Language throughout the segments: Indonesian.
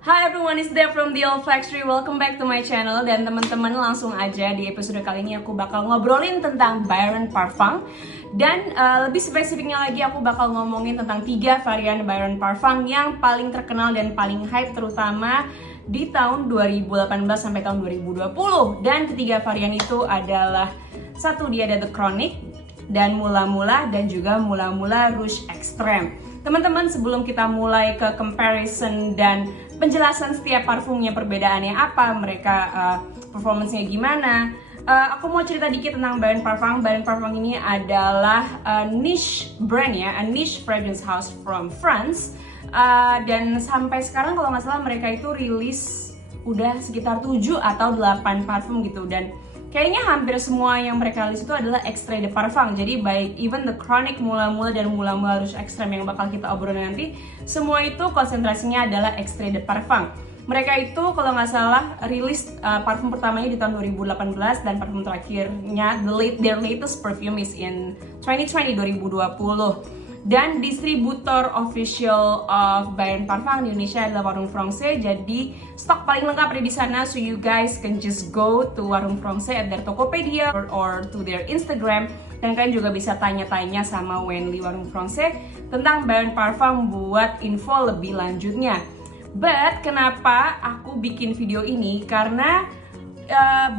Hi everyone, it's Deb from The Old Factory. Welcome back to my channel. Dan teman-teman, langsung aja di episode kali ini aku bakal ngobrolin tentang Byron Parfum. Dan lebih spesifiknya lagi aku bakal ngomongin tentang 3 varian Byron Parfum yang paling terkenal dan paling hype, terutama di tahun 2018 sampai tahun 2020. Dan ketiga varian itu adalah, satu, dia ada The Chronic, dan Mula Mula, dan juga Mula Mula Rouge Extreme. Teman-teman, sebelum kita mulai ke comparison dan penjelasan setiap parfumnya, perbedaannya apa, mereka performance-nya gimana, aku mau cerita dikit tentang Byron Parfum. Byron Parfum ini adalah niche brand ya, a niche fragrance house from France. Dan sampai sekarang kalau nggak salah mereka itu rilis udah sekitar 7 atau 8 parfum gitu. Dan kayaknya hampir semua yang mereka rilis itu adalah extrait de parfum. Jadi baik even The Chronic, Mula Mula, dan Mula Mula Rouge Extreme yang bakal kita obrolin nanti, semua itu konsentrasinya adalah extrait de parfum. Mereka itu kalau nggak salah rilis parfum pertamanya di tahun 2018, dan parfum terakhirnya their latest perfume is in 2020. Dan distributor official of Byron Parfum di Indonesia adalah Warung Français. Jadi stok paling lengkap ada di sana, so you guys can just go to Warung Français at their Tokopedia or to their Instagram. Dan kalian juga bisa tanya-tanya sama Wenli Warung Français tentang Byron Parfum buat info lebih lanjutnya. But kenapa aku bikin video ini? Karena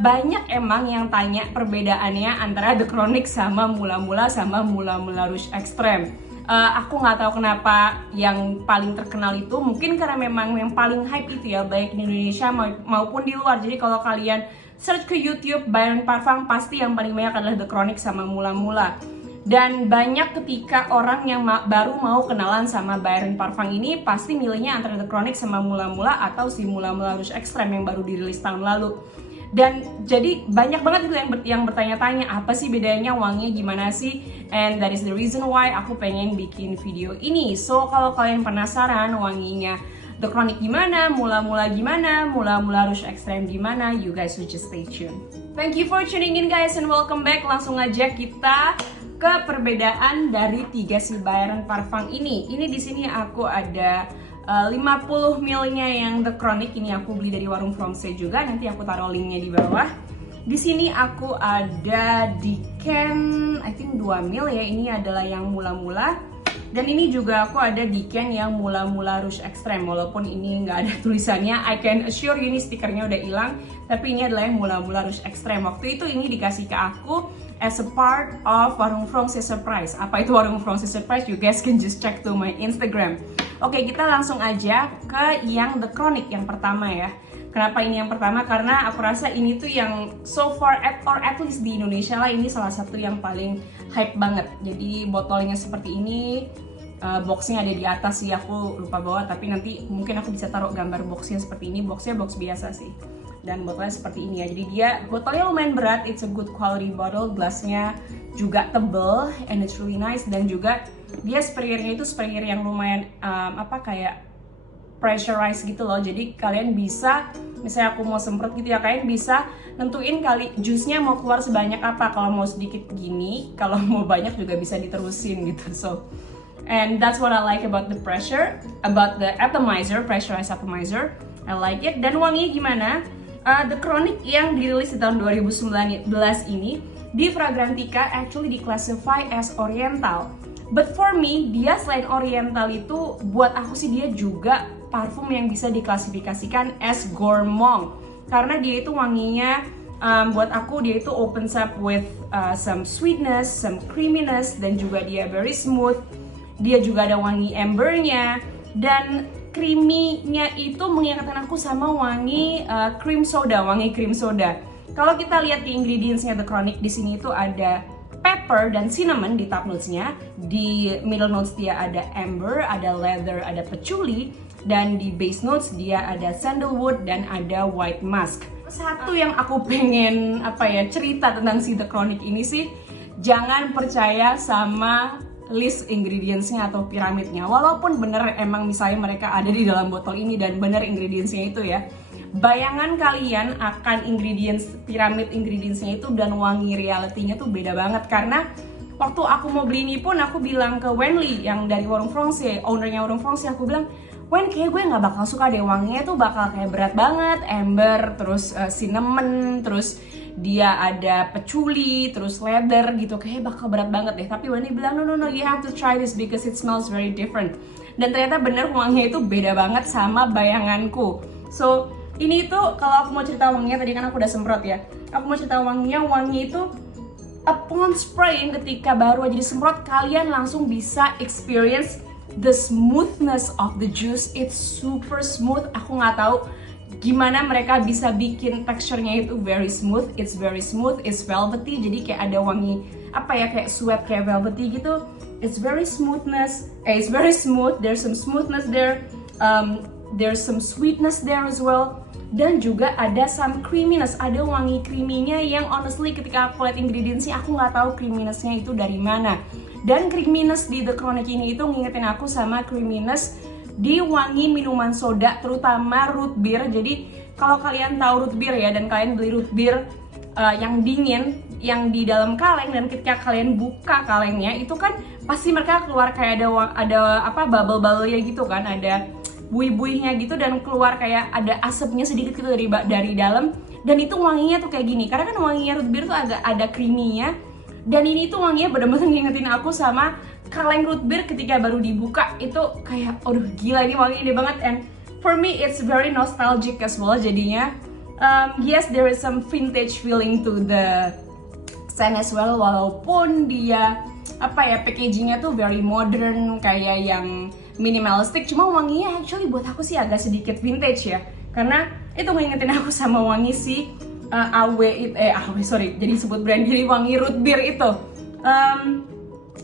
banyak emang yang tanya perbedaannya antara The Chronic sama Mula Mula sama Mula Mula Rouge Extreme. Aku nggak tahu kenapa yang paling terkenal itu, mungkin karena memang yang paling hype itu ya, baik di Indonesia maupun di luar. Jadi kalau kalian search ke YouTube Byron Parfum, pasti yang paling banyak adalah The Chronic sama Mula Mula. Dan banyak ketika orang yang baru mau kenalan sama Byron Parfum ini, pasti milihnya antara The Chronic sama Mula Mula atau si Mula Mula Rouge Extreme yang baru dirilis tahun lalu. Dan jadi banyak banget itu yang bertanya-tanya, apa sih bedanya, wanginya gimana sih? And that is the reason why aku pengen bikin video ini. So kalau kalian penasaran wanginya The Chronic gimana, Mula Mula gimana, Mula Mula Rouge Extreme gimana, you guys should just stay tuned. Thank you for tuning in guys, and welcome back. Langsung aja kita ke perbedaan dari 3 si Byron Parfum ini. Ini di sini aku ada 50 ml-nya yang The Chronic, ini aku beli dari Warung Français juga, nanti aku taruh linknya di bawah. Di sini aku ada di can, I think 2 ml ya, ini adalah yang Mula Mula. Dan ini juga aku ada di can yang Mula Mula Rouge Extreme, walaupun ini nggak ada tulisannya. I can assure you ini stikernya udah hilang, tapi ini adalah yang Mula Mula Rouge Extreme. Waktu itu ini dikasih ke aku as a part of Warung Français Surprise. Apa itu Warung Français Surprise? You guys can just check to my Instagram. Oke, kita langsung aja ke yang The Chronic yang pertama ya. Kenapa ini yang pertama? Karena aku rasa ini tuh yang so far at least di Indonesia lah, ini salah satu yang paling hype banget. Jadi botolnya seperti ini, boxnya ada di atas sih, aku lupa bawa, tapi nanti mungkin aku bisa taruh gambar boxnya seperti ini. Boxnya box biasa sih, dan botolnya seperti ini ya. Jadi dia botolnya lumayan berat, it's a good quality bottle, glassnya juga tebel, and it's really nice. Dan juga dia sprayernya itu sprayer yang lumayan kayak pressurized gitu loh. Jadi kalian bisa, misalnya aku mau semprot gitu ya, kalian bisa nentuin kali jusnya mau keluar sebanyak apa. Kalau mau sedikit gini, kalau mau banyak juga bisa diterusin gitu. So, and that's what I like about the pressure, about the atomizer, pressurized atomizer. I like it. Dan wanginya gimana? The Chronic yang dirilis di tahun 2019 ini di Fragrantica actually declassify as oriental. But for me, dia selain oriental itu, buat aku sih dia juga parfum yang bisa diklasifikasikan as gourmand. Karena dia itu wanginya, buat aku dia itu opens up with some sweetness, some creaminess, dan juga dia very smooth. Dia juga ada wangi ambernya, dan creamy-nya itu mengingatkan aku sama wangi cream soda, wangi cream soda. Kalau kita lihat di ingredients-nya The Chronic, di sini itu ada pepper dan cinnamon di top notes-nya. Di middle notes dia ada amber, ada leather, ada patchouli, dan di base notes dia ada sandalwood dan ada white musk. Satu yang aku pengen cerita tentang si The Chronic ini sih, jangan percaya sama list ingredients-nya atau piramidnya. Walaupun bener emang misalnya mereka ada di dalam botol ini dan bener ingredients-nya itu ya, bayangan kalian akan piramid ingredients-nya itu dan wangi reality-nya tuh beda banget. Karena waktu aku mau beli ini pun aku bilang ke Wenli yang dari Warung Français, ownernya Warung Français, aku bilang, Wen kayak gue nggak bakal suka deh, wanginya tuh bakal kayak berat banget, amber, terus cinnamon, terus dia ada patchouli, terus leather gitu, kayak bakal berat banget deh. Tapi Wendy bilang no, you have to try this because it smells very different. Dan ternyata bener wanginya itu beda banget sama bayanganku. So ini tuh kalau aku mau cerita wanginya, tadi kan aku udah semprot ya. Aku mau cerita wanginya itu upon spraying, ketika baru aja disemprot, kalian langsung bisa experience the smoothness of the juice. It's super smooth. Aku nggak tahu gimana mereka bisa bikin teksturnya itu very smooth. It's very smooth. It's velvety. Jadi kayak ada wangi apa ya, kayak sweat, kayak velvety gitu. It's very smoothness. It's very smooth. There's some smoothness there. There's some sweetness there as well. Dan juga ada some creaminess, ada wangi creaminya yang honestly ketika aku lihat ingredientsnya aku nggak tahu creaminessnya itu dari mana. Dan creaminess di The Chronic ini itu ngingetin aku sama creaminess di wangi minuman soda, terutama root beer. Jadi kalau kalian tahu root beer ya, dan kalian beli root beer yang dingin, yang di dalam kaleng, dan ketika kalian buka kalengnya itu kan pasti mereka keluar kayak ada apa bubble-bubble-nya gitu kan, ada buih-buihnya gitu, dan keluar kayak ada asapnya sedikit gitu dari dalam, dan itu wanginya tuh kayak gini. Karena kan wanginya root beer tuh agak ada creamy-nya, dan ini tuh wanginya bener-bener ngingetin aku sama kaleng root beer ketika baru dibuka. Itu kayak aduh gila, ini wanginya ide banget, and for me it's very nostalgic as well jadinya. Yes, there is some vintage feeling to the scent as well, walaupun dia apa ya, packagingnya tuh very modern kayak yang minimalistic, cuma wanginya actually buat aku sih agak sedikit vintage ya, karena itu ngingetin aku sama wangi si jadi sebut brand, jadi wangi root beer itu.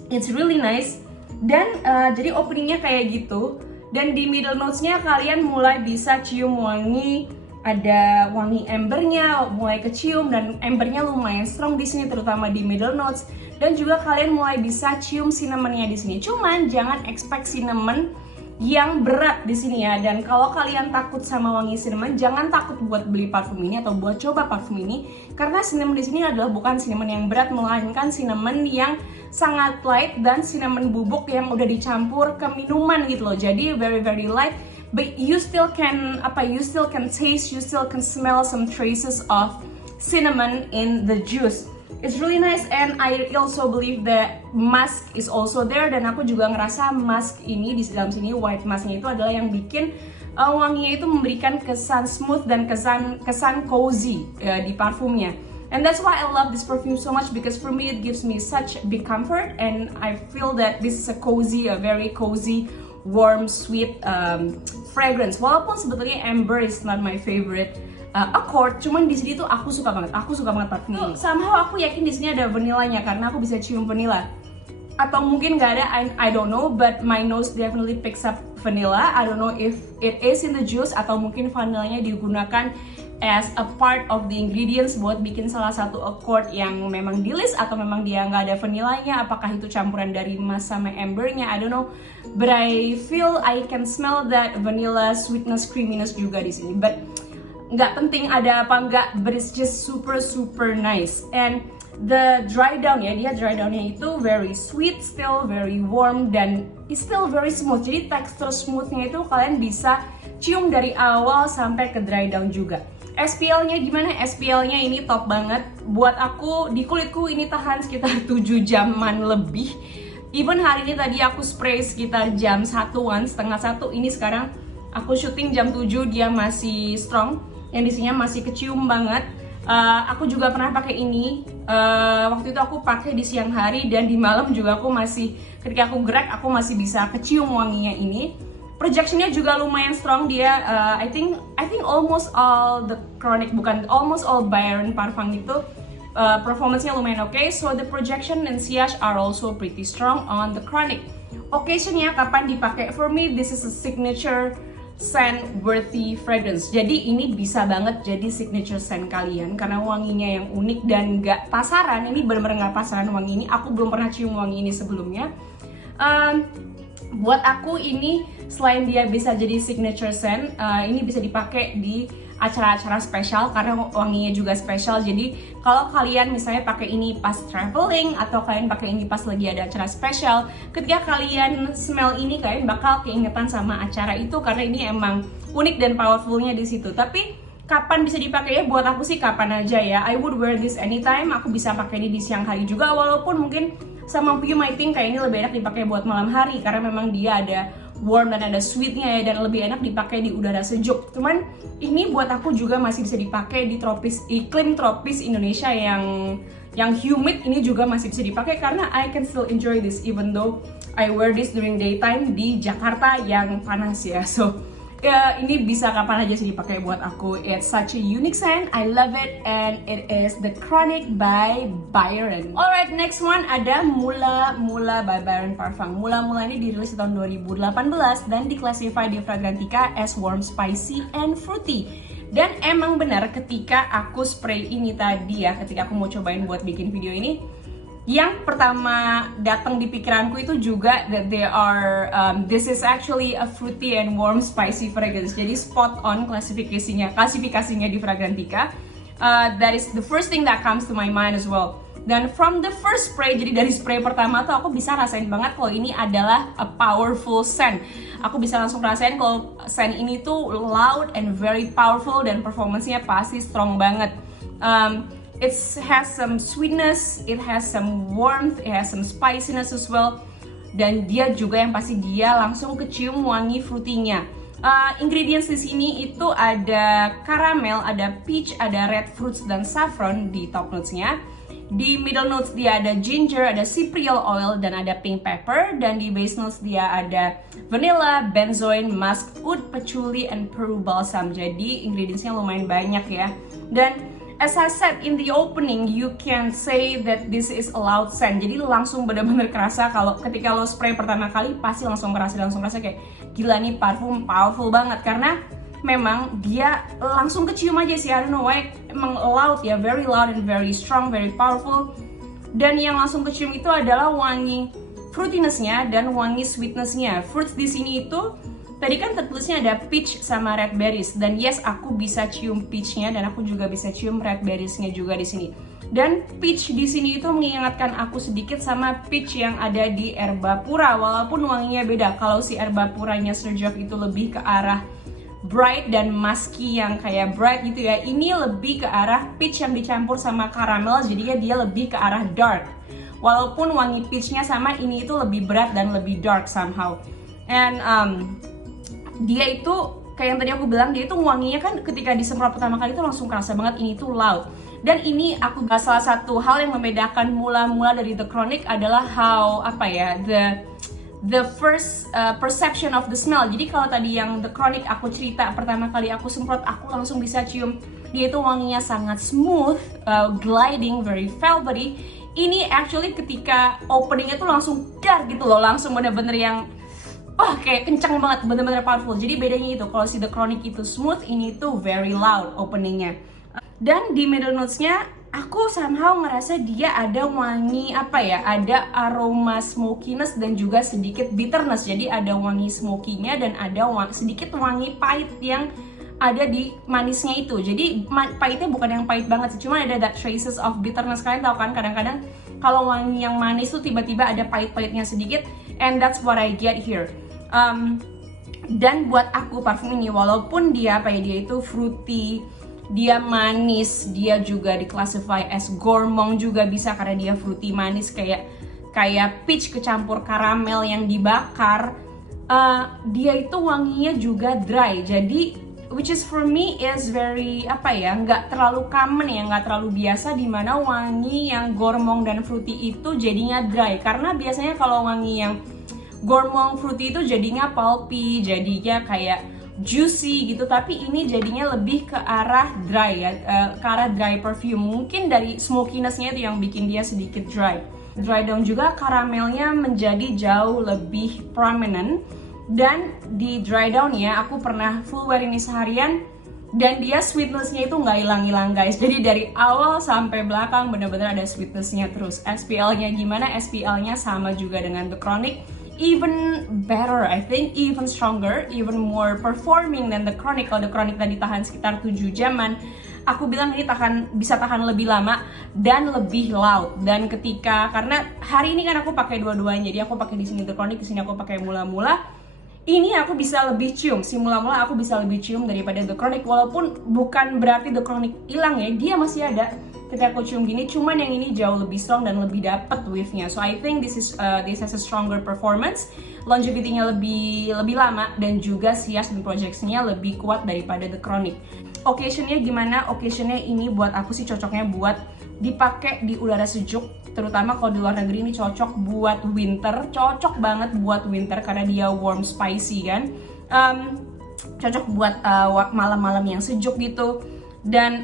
It's really nice, dan jadi openingnya kayak gitu, dan di middle notesnya kalian mulai bisa cium wangi, ada wangi embernya mulai kecium, dan embernya lumayan strong di sini terutama di middle notes. Dan juga kalian mulai bisa cium cinnamonnya di sini. Cuman jangan expect cinnamon yang berat di sini ya. Dan kalau kalian takut sama wangi cinnamon, jangan takut buat beli parfum ini atau buat coba parfum ini, karena cinnamon di sini adalah bukan cinnamon yang berat, melainkan cinnamon yang sangat light dan cinnamon bubuk yang udah dicampur ke minuman gitu loh. Jadi very light, but you still can taste, you still can smell some traces of cinnamon in the juice. It's really nice, and I also believe that musk is also there, dan aku juga ngerasa musk ini di dalam sini, white musknya itu adalah yang bikin wanginya itu memberikan kesan smooth dan kesan cozy di parfumnya. And that's why I love this perfume so much, because for me it gives me such big comfort, and I feel that this is a very cozy, warm, sweet fragrance. Walaupun sebetulnya amber is not my favorite accord, cuman di sini tuh aku suka banget parfum ini. Somehow aku yakin di sini ada vanillanya karena aku bisa cium vanilla. Atau mungkin nggak ada, I don't know, but my nose definitely picks up vanilla. I don't know if it is in the juice atau mungkin vanillanya digunakan as a part of the ingredients buat bikin salah satu accord yang memang di list, atau memang dia nggak ada vanillanya. Apakah itu campuran dari musk sama ambernya, I don't know. But I feel I can smell that vanilla sweetness, creaminess juga di sini. But nggak penting ada apa nggak, but it's just super nice. And the dry down ya, dia dry downnya itu very sweet, still very warm, dan it's still very smooth. Jadi tekstur smoothnya itu kalian bisa cium dari awal sampai ke dry down juga. SPL-nya gimana? SPL-nya ini top banget. Buat aku, di kulitku ini tahan sekitar 7 jaman lebih. Even hari ini tadi aku spray sekitar jam 1-an, setengah 1. Ini sekarang aku syuting jam 7, dia masih strong. Yang di sini masih kecium banget. Aku juga pernah pakai ini. Waktu itu aku pakai di siang hari, dan di malam juga aku masih, ketika aku gerak aku masih bisa kecium wanginya ini. Projectionnya juga lumayan strong dia. I think almost all Byron Parfum itu performance-nya lumayan oke. So the projection and sillage are also pretty strong on the Chronic. Occasion-nya kapan dipakai? For me this is a signature scent worthy fragrance. Jadi ini bisa banget jadi signature scent kalian karena wanginya yang unik dan nggak pasaran. Ini bener-bener nggak pasaran wangi ini. Aku belum pernah cium wangi ini sebelumnya. Buat aku ini selain dia bisa jadi signature scent, ini bisa dipakai di acara-acara spesial karena wanginya juga spesial. Jadi kalau kalian misalnya pakai ini pas traveling atau kalian pakai ini pas lagi ada acara spesial, ketika kalian smell ini kalian bakal keingetan sama acara itu karena ini emang unik dan powerfulnya di situ. Tapi kapan bisa dipakai ya? Buat aku sih kapan aja ya. I would wear this anytime. Aku bisa pakai ini di siang hari juga, walaupun mungkin sama you might think kayak ini lebih enak dipakai buat malam hari karena memang dia ada warm dan ada sweetnya ya, dan lebih enak dipakai di udara sejuk. Cuman ini buat aku juga masih bisa dipakai di iklim tropis Indonesia yang humid. Ini juga masih bisa dipakai karena I can still enjoy this even though I wear this during daytime di Jakarta yang panas ya. So ya, ini bisa kapan aja sih dipakai buat aku. It's such a unique scent, I love it, and it is The Chronic by Byron. Alright, next one ada Mula Mula by Byron Parfum. Mula Mula ini dirilis di tahun 2018 dan diklasifikasi di Fragrantica as warm, spicy, and fruity. Dan emang benar ketika aku spray ini tadi ya, ketika aku mau cobain buat bikin video ini, yang pertama datang di pikiranku itu juga that they are this is actually a fruity and warm spicy fragrance. Jadi spot on klasifikasinya di Fragrantica. That is the first thing that comes to my mind as well. Dan from the first spray, jadi dari spray pertama tuh aku bisa rasain banget kalau ini adalah a powerful scent. Aku bisa langsung rasain kalau scent ini tuh loud and very powerful dan performance-nya pasti strong banget. It has some sweetness, it has some warmth, it has some spiciness as well. Dan dia juga yang pasti dia langsung kecium wangi fruity-nya. Ingredients di sini itu ada caramel, ada peach, ada red fruits dan saffron di top notes-nya. Di middle notes dia ada ginger, ada cypriol oil, dan ada pink pepper. Dan di base notes dia ada vanilla, benzoin, musk, oud, patchouli, and peru balsam. Jadi ingredientsnya lumayan banyak ya. Dan as I said in the opening, you can say that this is a loud scent. Jadi langsung bener-bener kerasa kalau ketika lo spray pertama kali pasti langsung kerasa kayak gila nih parfum powerful banget karena memang dia langsung kecium aja sih. I don't know why, emang loud ya, very loud and very strong, very powerful. Dan yang langsung kecium itu adalah wangi fruitiness-nya dan wangi sweetness-nya. Fruits di sini itu tadi kan tertulisnya ada peach sama red berries, dan yes aku bisa cium peach-nya dan aku juga bisa cium red berries-nya juga di sini. Dan peach di sini itu mengingatkan aku sedikit sama peach yang ada di Herba Pura, walaupun wanginya beda. Kalau si Herba Puranya Serjoff itu lebih ke arah bright dan musky yang kayak bright gitu ya. Ini lebih ke arah peach yang dicampur sama caramel, jadinya dia lebih ke arah dark. Walaupun wangi peach-nya sama, ini itu lebih berat dan lebih dark somehow. And dia itu kayak yang tadi aku bilang, dia itu wanginya kan ketika disemprot pertama kali itu langsung kerasa banget ini tuh loud. Dan ini aku salah satu hal yang membedakan mula-mula dari The Chronic adalah how the first perception of the smell. Jadi kalau tadi yang The Chronic aku cerita pertama kali aku semprot aku langsung bisa cium dia itu wanginya sangat smooth, gliding, very velvety. Ini actually ketika openingnya tuh langsung dar gitu loh, langsung bener-bener yang kayak kencang banget, bener-bener powerful. Jadi bedanya itu, kalau si The Chronic itu smooth, ini tuh very loud openingnya. Dan di middle notes-nya, aku somehow ngerasa dia ada wangi ada aroma smokiness dan juga sedikit bitterness. Jadi ada wangi smoky-nya dan ada sedikit wangi pahit yang ada di manisnya itu. Jadi pahitnya bukan yang pahit banget sih, cuma ada that traces of bitterness. Kalian tahu kan kadang-kadang kalau wangi yang manis tuh tiba-tiba ada pahit-pahitnya sedikit, and that's what I get here. Dan buat aku parfum ini walaupun dia dia itu fruity, dia manis, dia juga diclassify as gourmand juga bisa karena dia fruity manis kayak peach kecampur karamel yang dibakar. Dia itu wanginya juga dry, jadi which is for me is very nggak terlalu common ya, nggak terlalu biasa dimana wangi yang gourmand dan fruity itu jadinya dry. Karena biasanya kalau wangi yang gourmand fruity itu jadinya pulpy, jadinya kayak juicy gitu, tapi ini jadinya lebih ke arah dry ya, ke arah dry perfume. Mungkin dari smokiness-nya itu yang bikin dia sedikit dry down juga. Karamelnya menjadi jauh lebih prominent, dan di dry down ya aku pernah full wear ini seharian dan dia sweetness-nya itu nggak hilang-hilang guys. Jadi dari awal sampai belakang bener-bener ada sweetness-nya terus. SPL-nya gimana? SPL-nya sama juga dengan The Chronic. even better, I think, even stronger, even more performing than the Chronic. Kalau the Chronic tadi tahan sekitar 7 jaman, aku bilang ini bisa tahan lebih lama dan lebih loud. Dan karena hari ini kan aku pakai dua-duanya, jadi aku pakai di sini the Chronic, di sini aku pakai mula-mula. Ini aku bisa lebih cium, si mula-mula aku bisa lebih cium daripada the Chronic. Walaupun bukan berarti the Chronic hilang ya, dia masih ada ketika aku cium gini, cuman yang ini jauh lebih strong dan lebih dapet wave-nya. So I think this has a stronger performance, longevity-nya lebih lama, dan juga sias dan projection-nya lebih kuat daripada the Chronic. Occasion-nya gimana? Occasion-nya ini buat aku sih cocoknya buat dipakai di udara sejuk, terutama kalau di luar negeri. Ini cocok buat winter, cocok banget buat winter karena dia warm spicy kan. Cocok buat malam-malam yang sejuk gitu. Dan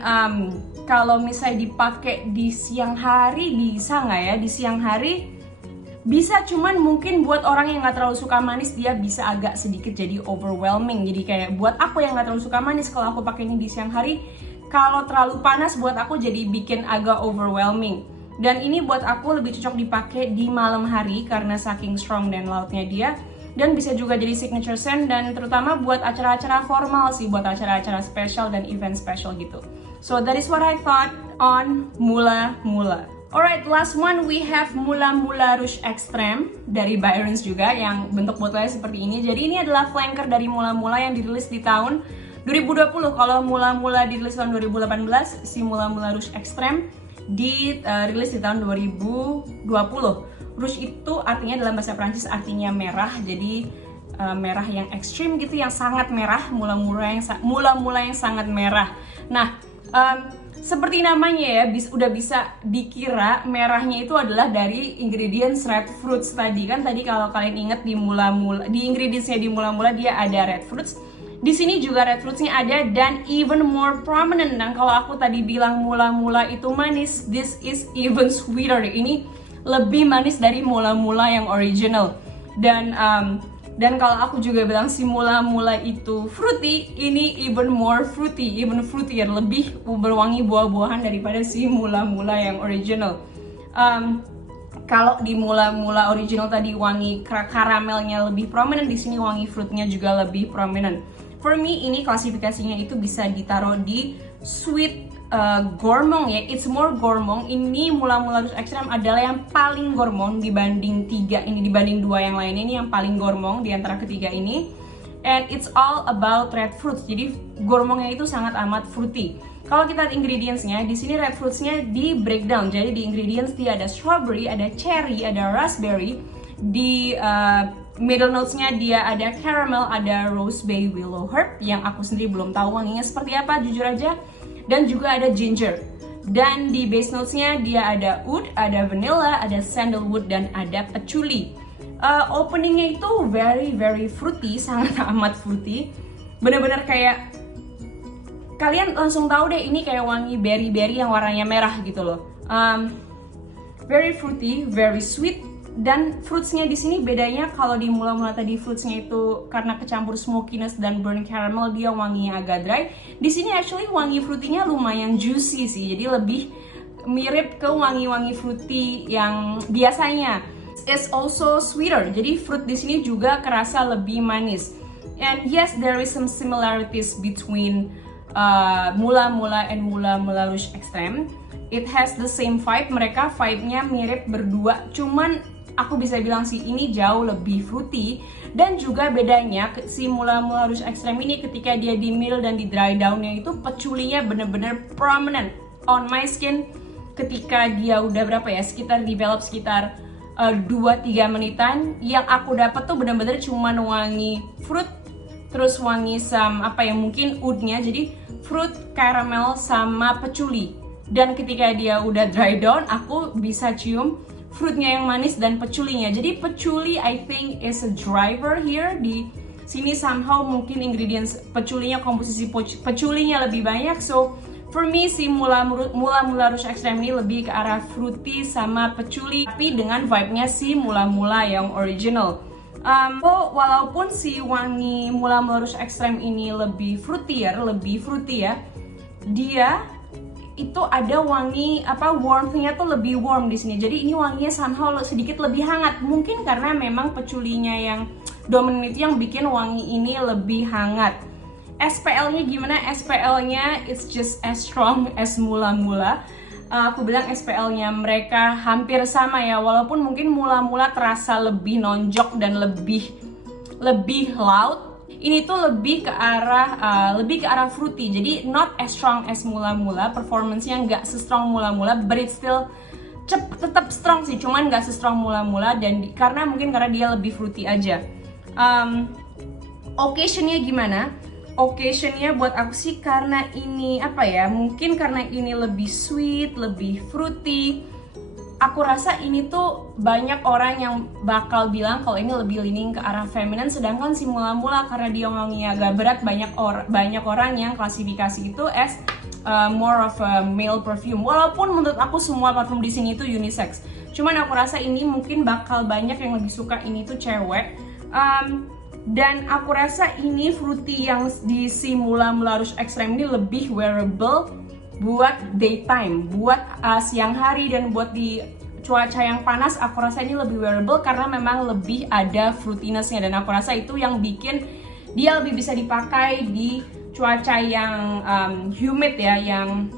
kalau misalnya dipakai di siang hari bisa nggak ya? Di siang hari bisa, cuman mungkin buat orang yang nggak terlalu suka manis dia bisa agak sedikit jadi overwhelming. Jadi kayak buat aku yang nggak terlalu suka manis, kalau aku pakai ini di siang hari, kalau terlalu panas buat aku jadi bikin agak overwhelming. Dan ini buat aku lebih cocok dipakai di malam hari karena saking strong dan loudnya dia. Dan bisa juga jadi signature scent, dan terutama buat acara-acara formal sih, buat acara-acara special dan event special gitu. So that is what I thought on Mula Mula. Alright, last one we have Mula Mula Rouge Extreme dari Byrons juga, yang bentuk botolnya seperti ini. Jadi ini adalah flanker dari Mula Mula yang dirilis di tahun 2020. Kalau Mula Mula dirilis tahun 2018, si Mula Mula Rouge Extreme dirilis di tahun 2020. Rouge itu artinya dalam bahasa Prancis artinya merah, jadi merah yang ekstrim gitu, yang sangat merah, mula-mula yang sangat merah. Nah, seperti namanya ya, udah bisa dikira merahnya itu adalah dari ingredients red fruits tadi kan. Tadi kalau kalian inget di ingredientsnya di mula-mula dia ada red fruits. Di sini juga red fruitsnya ada dan even more prominent. Dan kalau aku tadi bilang mula-mula itu manis, this is even sweeter. Ini lebih manis dari mula-mula yang original. Dan kalau aku juga bilang si mula-mula itu fruity, ini even more fruity, even fruitier, lebih berwangi buah-buahan daripada si mula-mula yang original. Kalau di mula-mula original tadi wangi karamelnya lebih prominent, di sini wangi fruitnya juga lebih prominent. For me ini klasifikasinya itu bisa ditaruh di sweet gourmand ya, it's more gourmand. Ini Mula-Mula Rouge Extreme adalah yang paling gourmand dibanding dibanding dua yang lainnya. Ini yang paling gourmand di antara ketiga ini. And it's all about red fruits. Jadi gourmandnya itu sangat amat fruity. Kalau kita lihat ingredientsnya, di sini red fruitsnya di breakdown. Jadi di ingredients dia ada strawberry, ada cherry, ada raspberry. Di middle notesnya dia ada caramel, ada rose bay willow herb yang aku sendiri belum tahu wanginya seperti apa, jujur aja. Dan juga ada ginger. Dan di base notesnya dia ada oud, ada vanilla, ada sandalwood, dan ada patchouli. Openingnya itu very fruity, sangat amat fruity. Bener-bener kayak kalian langsung tahu deh ini kayak wangi berry-berry yang warnanya merah gitu loh. Very fruity, very sweet. Dan fruitsnya di sini bedanya, kalau di mula-mula tadi fruitsnya itu karena kecampur smokiness dan burnt caramel dia wanginya agak dry. Di sini actually wangi fruitynya lumayan juicy sih, jadi lebih mirip ke wangi-wangi fruity yang biasanya. It's also sweeter, jadi fruit di sini juga kerasa lebih manis. And yes, there is some similarities between Mula-Mula and Mula-Mula Rouge Extreme. It has the same vibe, mereka vibe-nya mirip berdua, cuman aku bisa bilang sih ini jauh lebih fruity. Dan juga bedanya si Mula-Mula Rouge Extreme ini ketika dia di middle dan di dry down-nya itu patchoulinya bener-bener prominent on my skin. Ketika dia udah berapa ya, sekitar develop sekitar 2-3 menitan, yang aku dapat tuh bener-bener cuman wangi fruit, terus wangi apa ya, mungkin oud-nya, jadi fruit, caramel, sama patchouli. Dan ketika dia udah dry down, aku bisa cium fruitnya yang manis dan patchoulinya. Jadi patchouli I think is a driver here. Di sini somehow mungkin ingredients patchoulinya, komposisi patchoulinya lebih banyak. So for me si Mula-Mula Rouge Extreme ini lebih ke arah fruity sama patchouli, tapi dengan vibe-nya si Mula-Mula yang original. Walaupun si wangi Mula-Mula Rouge Extreme ini lebih fruity ya, dia itu ada wangi warmth-nya tuh lebih warm di sini. Jadi ini wanginya somehow sedikit lebih hangat. Mungkin karena memang peculinya yang dominan itu yang bikin wangi ini lebih hangat. SPL-nya gimana? SPL-nya it's just as strong as mula-mula. Aku bilang SPL-nya mereka hampir sama ya, walaupun mungkin mula-mula terasa lebih nonjok dan lebih loud. Ini tuh lebih ke arah fruity. Jadi not as strong as mula-mula, performance-nya nggak se-strong mula-mula, but it's still tetap strong sih, cuman nggak se-strong mula-mula, dan karena dia lebih fruity aja. Occasion-nya gimana? Occasion-nya buat aku sih karena ini mungkin karena ini lebih sweet, lebih fruity. Aku rasa ini tuh banyak orang yang bakal bilang kalau ini lebih leaning ke arah feminine, sedangkan si mula-mula karena dia wanginya agak berat, banyak orang yang klasifikasi itu as more of a male perfume. Walaupun menurut aku semua parfum di sini itu unisex, cuman aku rasa ini mungkin bakal banyak yang lebih suka ini tuh cewek. Dan aku rasa ini fruity yang di si mula-mula Rouge Extreme ini lebih wearable buat daytime, buat siang hari, dan buat di cuaca yang panas. Aku rasa ini lebih wearable karena memang lebih ada fruitiness-nya, dan aku rasa itu yang bikin dia lebih bisa dipakai di cuaca yang humid ya, yang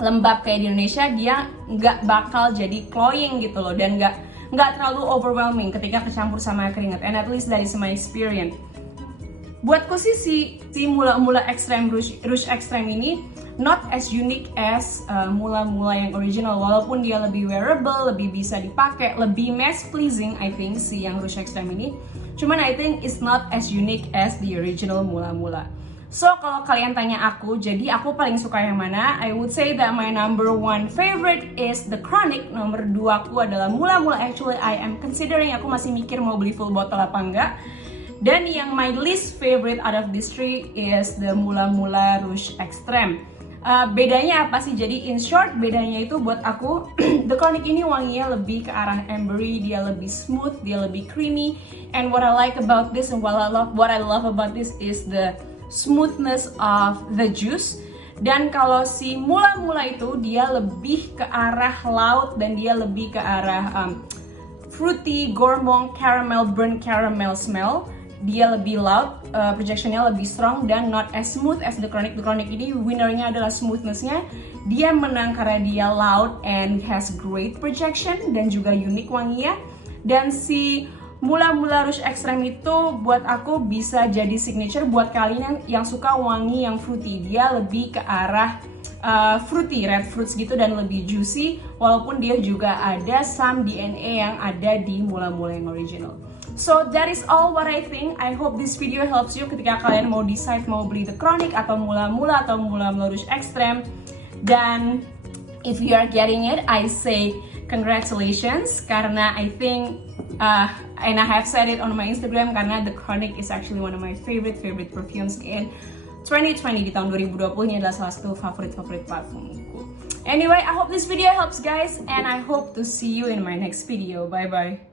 lembab kayak di Indonesia. Dia nggak bakal jadi cloying gitu loh, dan nggak terlalu overwhelming ketika kecampur sama keringat, and at least that is my experience. Buatku sih si mula-mula Rouge Extreme ini not as unique as mula-mula yang original, walaupun dia lebih wearable, lebih bisa dipakai, lebih mass pleasing I think si yang Rouge Extreme ini. Cuman I think it's not as unique as the original mula-mula. So kalau kalian tanya aku, jadi aku paling suka yang mana? I would say that my number 1 favorite is the Chronic. Nomor 2 aku adalah mula-mula. Actually I am considering, aku masih mikir mau beli full bottle apa enggak. Dan yang my least favorite out of these 3 is the mula-mula Rouge Extreme. Bedanya apa sih? Jadi in short, bedanya itu buat aku the Chronic ini wanginya lebih ke arah ambery, dia lebih smooth, dia lebih creamy. And what I like about this and what I love about this is the smoothness of the juice. Dan kalau si mula-mula itu dia lebih ke arah loud, dan dia lebih ke arah fruity, gourmand, caramel, burnt caramel smell. Dia lebih loud, projectionnya lebih strong, dan not as smooth as the Chronic. The Chronic ini winnernya adalah smoothnessnya. Dia menang karena dia loud and has great projection dan juga unik wanginya. Dan si mula-mula Rouge Extreme itu buat aku bisa jadi signature buat kalian yang suka wangi yang fruity. Dia lebih ke arah fruity, red fruits gitu, dan lebih juicy, walaupun dia juga ada some DNA yang ada di mula-mula yang original. So that is all what I think. I hope this video helps you ketika kalian mau decide mau beli the Chronic atau mula-mula Rouge Extreme. Dan if you are getting it, I say congratulations, karena I think and I have said it on my Instagram, karena the Chronic is actually one of my favorite perfumes in 2020. Di tahun 2020 ini adalah salah satu favorit parfumku. Anyway, I hope this video helps guys, and I hope to see you in my next video. Bye bye.